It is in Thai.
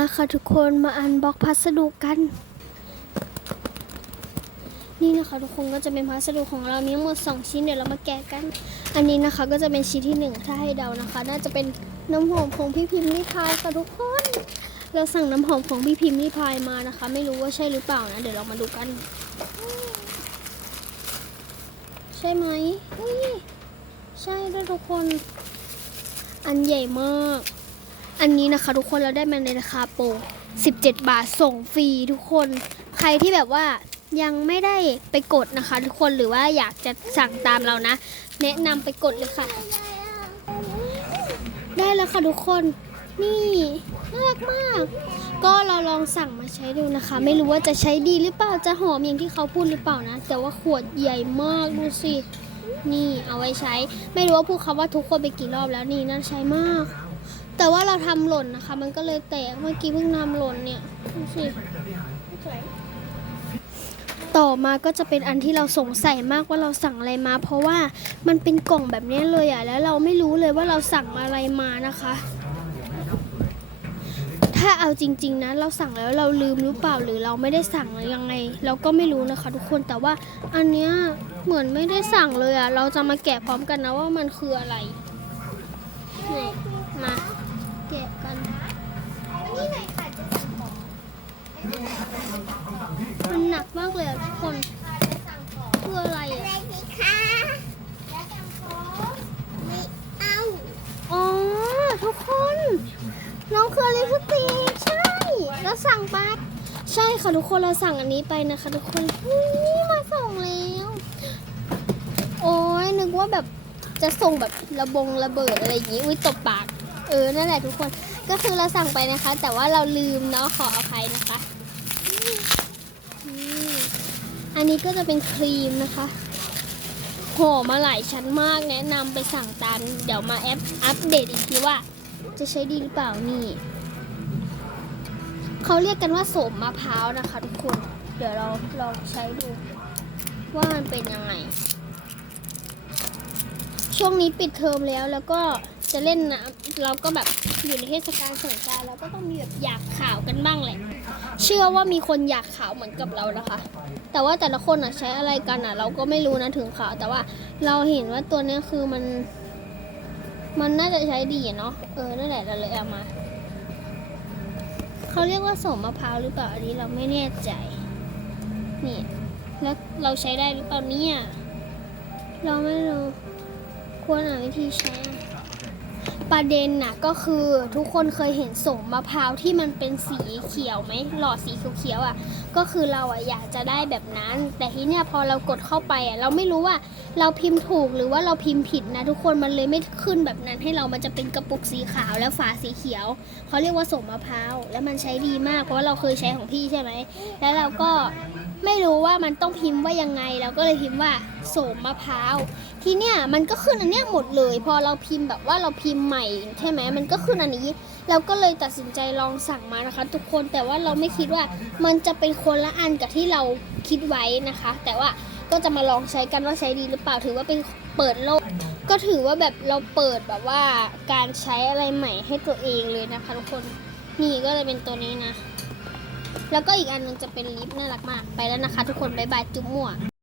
มาค่ะทุกคนมาอันบ็อกพัสดุกัน นี่นะคะทุกคนก็จะเป็นพัสดุของเรามีทั้งหมด 2 ชิ้นเดี๋ยวเรามาแกะกัน อันนี้นะคะก็จะเป็นชิ้นที่ 1 ถ้าให้เดานะคะ น่าจะเป็นน้ำหอมของพี่พิมพ์ริพายค่ะทุกคน เราสั่งน้ำหอมของพี่พิมพ์ริพายมานะคะ ไม่รู้ว่าใช่หรือเปล่านะ เดี๋ยวเรามาดูกัน ใช่ไหมเฮ้ยใช่ด้วยทุกคน อันใหญ่มาก อันนี้นะคะทุกคนเราได้มาในราคาโปร17 บาทส่งฟรีทุกคน ใครที่แบบว่ายังไม่ได้ไปกดนะคะ ทุกคนหรือว่าอยากจะสั่งตามเรานะ แนะนำไปกดเลยค่ะ ได้แล้วค่ะทุกคนนี่น่ารักมาก ก็เราลองสั่งมาใช้ดูนะคะ ไม่รู้ว่าจะใช้ดีหรือเปล่าจะหอมอย่างที่เขาพูดหรือเปล่านะ แต่ว่าขวดใหญ่มากดูสินี่เอาไว้ใช้ ไม่รู้ว่าพูดคำว่าทุกคนไปกี่รอบแล้วนี่น่าใช้มาก แต่ว่าเราทำหล่นนะคะ มันก็เลยแตก เมื่อกี้เพิ่งทำหล่นเนี่ยดูสิต่อมาก็จะเป็นอันที่เราสงสัยมากว่าเราสั่งอะไรมา เพราะว่ามันเป็นกล่องแบบนี้เลยอะ แล้วเราไม่รู้เลยว่าเราสั่งอะไรมานะคะ ถ้าเอาจริง ๆนะเราสั่งแล้วเราลืมหรือเปล่าหรือเราไม่ได้สั่งยังไง เราก็ไม่รู้นะคะ ทุกคนแต่ว่าอันเนี้ยเหมือนไม่ได้สั่งเลยอะ เราจะมาแกะพร้อมกันนะว่ามันคืออะไร มันหนักมากเลยอะทุกคนจะสั่องคืออะไรอะไรอะสิคะจะสั่งของไม่เอาอ๋อ ทุกคน น้องคือลิปสติกใช่เราสั่งไป ใช่ค่ะทุกคนเราสั่งอันนี้ไปนะคะ ทุกคนอุ๊ยมาส่งแล้ว โอ้ยนึกว่าแบบจะส่งแบบระบงระเบิดอะไรอย่างงี้อุ้ยตบปาก เออนั่นแหละทุกคนก็คือเราสั่งไปนะคะ แต่ว่าเราลืมเนาะขออภัยนะคะนี่ อันนี้ก็จะเป็นครีมนะคะโหมาหลายชั้นมากแนะนำไปสั่งตามเดี๋ยวมาแอปอัปเดตอีกทีว่า จะใช้ดีหรือเปล่านี่เขาเรียกกันว่าโสมมะพร้าวนะคะทุกคน เดี๋ยวเราลองใช้ดู ว่ามันเป็นยังไง ช่วงนี้ปิดเทอมแล้วแล้วก็จะเล่นน้ำเราก็แบบอยู่ในเทศกาลสงกรานต์เราก็ต้องมีแบบอยากข่าวกันบ้างแหละ เชื่อว่ามีคนอยากข่าวเหมือนกับเรานะคะ แต่ว่าแต่ละคนอะใช้อะไรกันอะ เราก็ไม่รู้นะถึงข่าว แต่ว่าเราเห็นว่าตัวเนี้ยคือมัน มันน่าจะใช้ดีเนาะ เออ นั่นแหละเราเลยเอามา เขาเรียกว่าสมมะพร้าวหรือเปล่า อันนี้เราไม่แน่ใจ นี่ แล้วเราใช้ได้หรือเปล่าเนี่ย เราไม่รู้ ควรหาวิธีใช้ ประเด็นน่ะก็คือทุกคนเคยเห็นสมมะพร้าวที่มันเป็นสีเขียวไหมหลอดสีเขียวๆอะ ก็คือเราอะอยากจะได้แบบนั้น แต่ทีเนี้ยพอเรากดเข้าไปอะเราไม่รู้ว่าเราพิมพ์ถูกหรือว่าเราพิมพ์ผิดนะ ทุกคนมันเลยไม่ขึ้นแบบนั้นให้เรามันจะเป็นกระปุกสีขาวแล้วฝาสีเขียวเขาเรียกว่าสมมะพร้าวแล้วมันใช้ดีมาก เพราะว่าเราเคยใช้ของพี่ใช่ไหมแล้วเราก็ ไม่รู้ว่ามันต้องพิมพ์ว่ายังไงเราก็เลยพิมพ์ว่าโสมมะพร้าวทีเนี้ยมันก็ขึ้นอันเนี้ยหมดเลย พอเราพิมพ์แบบว่าเราพิมพ์ใหม่ใช่ไหมมันก็ขึ้นอันนี้ เราก็เลยตัดสินใจลองสั่งมานะคะ ทุกคนแต่ว่าเราไม่คิดว่ามันจะเป็นคนละอันกับที่เราคิดไว้นะคะ แต่ว่าก็จะมาลองใช้กันว่าใช้ดีหรือเปล่าถือว่าเป็นเปิดโลก ก็ถือว่าแบบเราเปิดแบบว่าการใช้อะไรใหม่ให้ตัวเองเลยนะคะทุกคนนี่ก็เลยเป็นตัวนี้นะ แล้วก็อีกอันหนึงจะเป็นลิฟท์น่ารักมาก ไปแล้วนะคะ ทุกคน บ๊ายบาย จุ๊บมั่ว